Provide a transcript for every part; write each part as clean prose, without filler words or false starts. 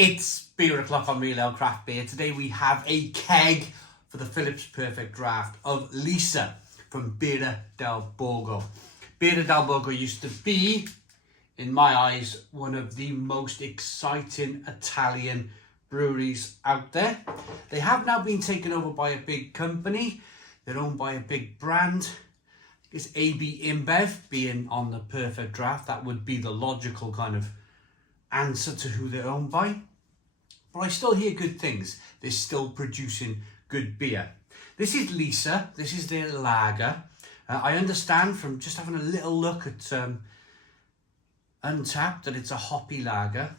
It's beer o'clock on Real Ale Craft Beer. Today we have a keg for the Phillips Perfect Draft of Lisa from Birra Del Borgo. Birra Del Borgo used to be, in my eyes, one of the most exciting Italian breweries out there. They have now been taken over by a big company. They're owned by a big brand. It's AB InBev being on the Perfect Draft. That would be the logical kind of answer to who they're owned by. But I still hear good things. They're still producing good beer. This is Lisa. This is their lager. I understand from just having a little look at Untapped that it's a hoppy lager.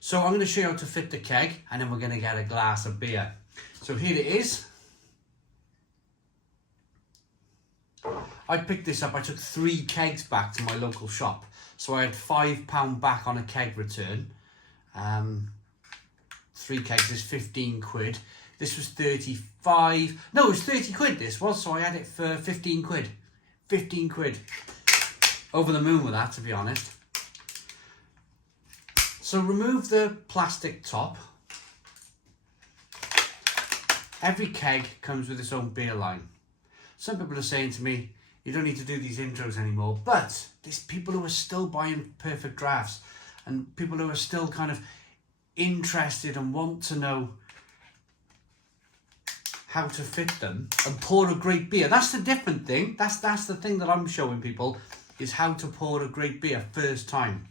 So I'm going to show you how to fit the keg, and then we're going to get a glass of beer. So here it is. I picked this up. I took 3 kegs back to my local shop. So I had £5 back on a keg return. 3 kegs is 15 quid. This was 35. No, it was 30 quid this was. So I had it for 15 quid. 15 quid. Over the moon with that, to be honest. So remove the plastic top. Every keg comes with its own beer line. Some people are saying to me, you don't need to do these intros anymore. But there's people who are still buying Perfect Drafts, and people who are still kind of interested and want to know how to fit them and pour a great beer. That's the different thing. That's the thing that I'm showing people, is how to pour a great beer first time.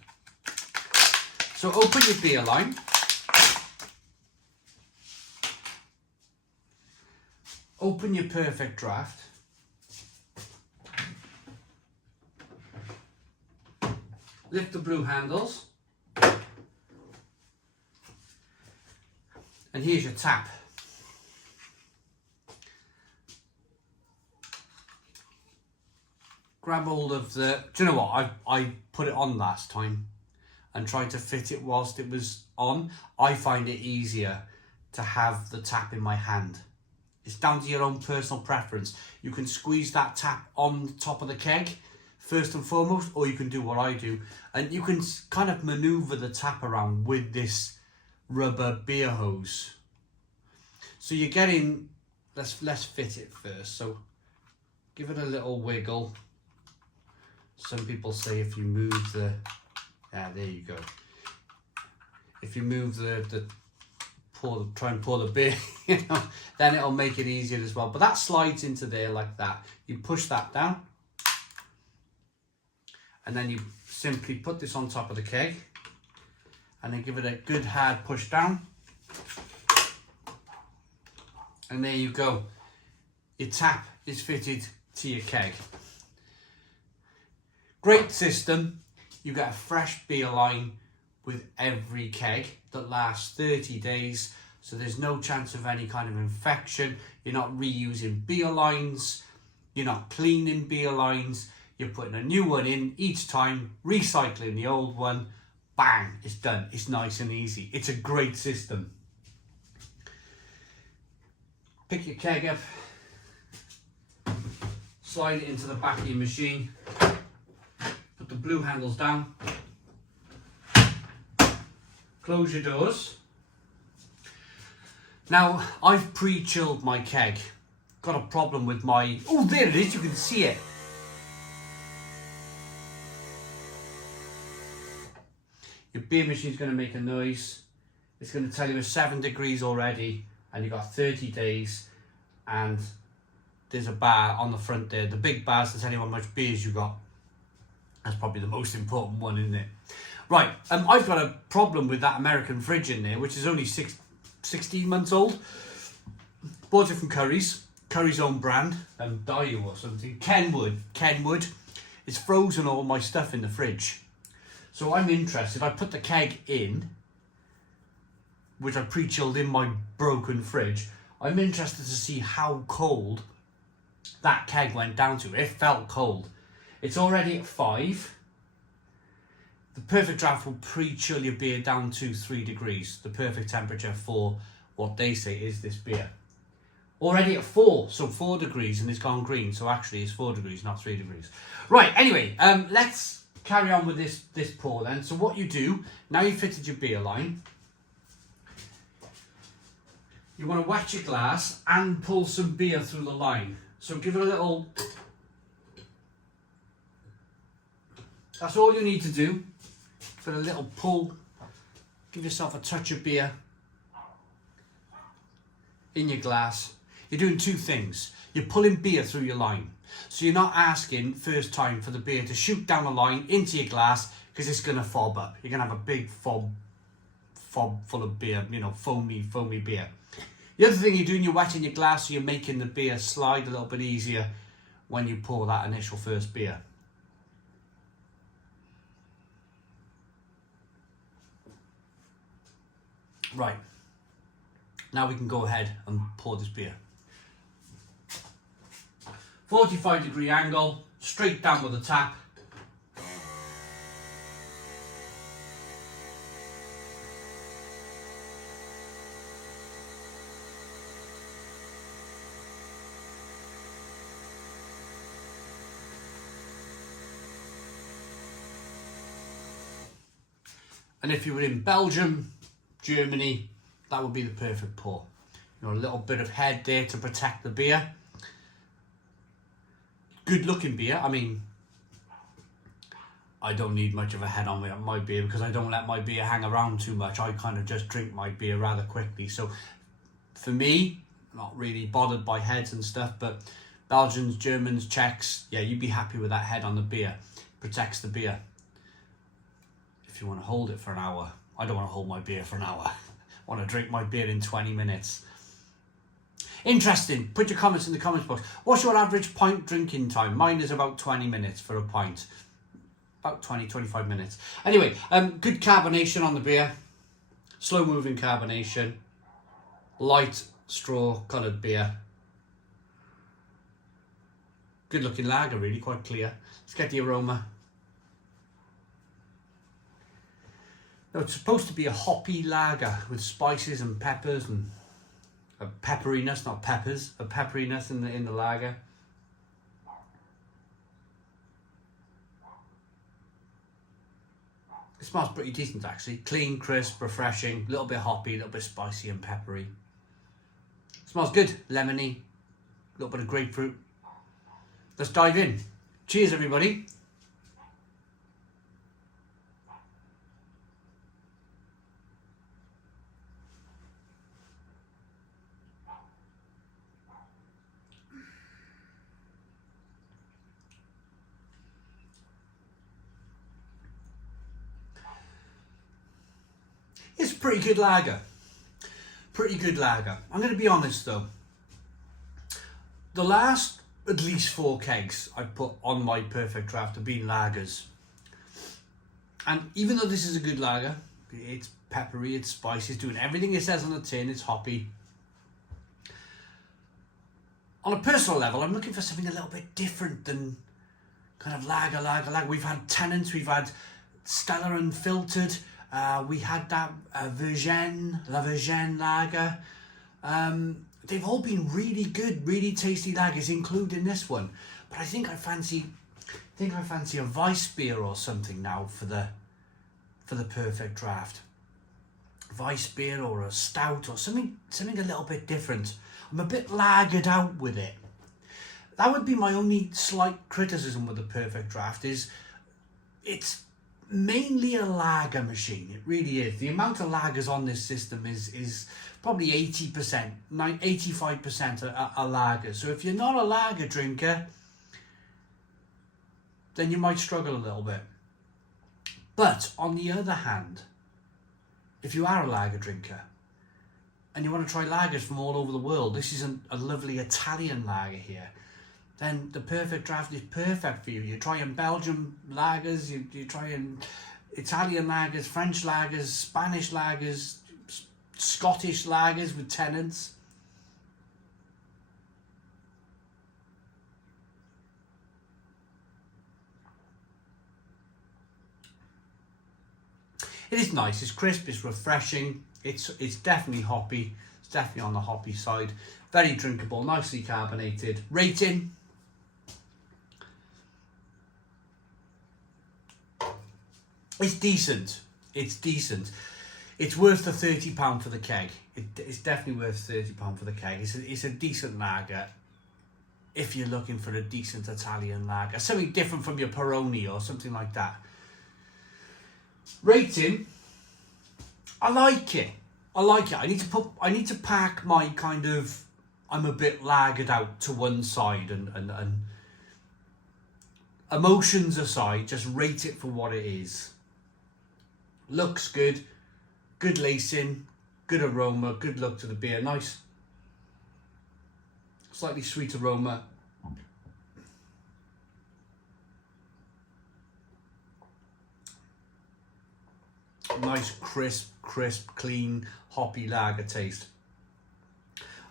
So open your beer line. Open your Perfect Draft. Lift the blue handles. And here's your tap. Grab hold of the... Do you know what? I put it on last time and tried to fit it whilst it was on. I find it easier to have the tap in my hand. It's down to your own personal preference. You can squeeze that tap on the top of the keg first and foremost, or you can do what I do, and you can kind of maneuver the tap around with this rubber beer hose. So you're getting, let's fit it first. So give it a little wiggle. Some people say if you move the, there you go. If you move try and pour the beer, then it'll make it easier as well. But that slides into there like that. You push that down, and then you simply put this on top of the keg, and then give it a good hard push down. And there you go. Your tap is fitted to your keg. Great system. You get a fresh beer line with every keg that lasts 30 days. So there's no chance of any kind of infection. You're not reusing beer lines. You're not cleaning beer lines. You're putting a new one in each time, recycling the old one. Bang, it's done. It's nice and easy. It's a great system. Pick your keg up, slide it into the back of your machine, put the blue handles down, close your doors. Now, I've pre-chilled my keg. Got a problem with my... Oh, there it is, you can see it. Your beer machine's going to make a noise. It's going to tell you it's 7 degrees already, and you've got 30 days, and there's a bar on the front there. The big bar's to tell you how much beers you got. That's probably the most important one, isn't it? Right, I've got a problem with that American fridge in there, which is only 16 months old. Bought it from Curry's own brand, Dio or something. Kenwood. It's frozen all my stuff in the fridge. So I'm interested. I put the keg in, which I pre-chilled in my broken fridge. I'm interested to see how cold that keg went down to. It felt cold. It's already at 5. The Perfect Draft will pre-chill your beer down to 3 degrees, the perfect temperature for what they say is this beer. Already at 4, so 4 degrees, and it's gone green. So actually it's 4 degrees, not 3 degrees. Right, anyway, let's carry on with this pour then. So what you do, now you've fitted your beer line, you want to wet your glass and pull some beer through the line. So give it a little, that's all you need to do. Give it a little pull, give yourself a touch of beer in your glass. You're doing two things. You're pulling beer through your line. So you're not asking first time for the beer to shoot down the line into your glass, because it's going to fob up. You're going to have a big fob full of beer, you know, foamy beer. The other thing you're doing, you're wetting your glass, so you're making the beer slide a little bit easier when you pour that initial first beer. Right, now we can go ahead and pour this beer. 45-degree angle, straight down with the tap. And if you were in Belgium, Germany, that would be the perfect pour. You know, a little bit of head there to protect the beer. Good looking beer. I mean, I don't need much of a head on my beer because I don't let my beer hang around too much. I kind of just drink my beer rather quickly. So for me, not really bothered by heads and stuff, but Belgians, Germans, Czechs, yeah, you'd be happy with that head on the beer. Protects the beer. If you want to hold it for an hour, I don't want to hold my beer for an hour. I want to drink my beer in 20 minutes. Interesting. Put your comments in the comments box. What's your average pint drinking time? Mine is about 20 minutes for a pint. About 20-25 minutes. Anyway, good carbonation on the beer. Slow moving carbonation. Light straw coloured beer. Good looking lager, really, quite clear. Let's get the aroma. Now, it's supposed to be a hoppy lager with spices and peppers and a pepperiness, not peppers, a pepperiness in the lager. It smells pretty decent actually. Clean, crisp, refreshing, a little bit hoppy, a little bit spicy and peppery. It smells good, lemony, a little bit of grapefruit. Let's dive in. Cheers everybody. It's a pretty good lager. Pretty good lager. I'm going to be honest though. The last at least 4 kegs I put on my perfect draft have been lagers. And even though this is a good lager, it's peppery, it's spicy, it's doing everything it says on the tin, it's hoppy. On a personal level, I'm looking for something a little bit different than kind of lager. We've had Tennent's, we've had Stellar Unfiltered. We had that La Virgin lager. They've all been really good, really tasty lagers, including this one. But I think I fancy a Weiss beer or something now for the perfect draft. Weiss beer or a stout or something a little bit different. I'm a bit lagered out with it. That would be my only slight criticism with the perfect draft is it's mainly a lager machine. It really is. The amount of lagers on this system is probably 80%, 85% are lagers. So if you're not a lager drinker, then you might struggle a little bit. But on the other hand, if you are a lager drinker and you want to try lagers from all over the world, this is a lovely Italian lager here, then the perfect draft is perfect for you. You're trying Belgian lagers, you're trying Italian lagers, French lagers, Spanish lagers, Scottish lagers with Tennent's. It is nice, it's crisp, it's refreshing, it's definitely hoppy, it's definitely on the hoppy side. Very drinkable, nicely carbonated. Rating. It's decent. It's worth the £30 for the keg. It's definitely worth £30 for the keg. It's a decent lager if you're looking for a decent Italian lager. Something different from your Peroni or something like that. Rating, I like it. I need to pack my kind of, I'm a bit lagered out to one side and emotions aside, just rate it for what it is. Looks good. Good lacing, good aroma, good look to the beer. Nice, slightly sweet aroma. Nice, crisp, clean, hoppy lager taste.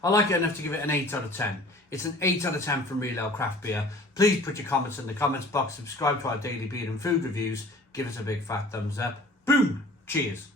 I like it enough to give it an 8 out of 10. It's an 8 out of 10 from Real Ale Craft Beer. Please put your comments in the comments box. Subscribe to our daily beer and food reviews. Give us a big fat thumbs up. Boom! Cheers.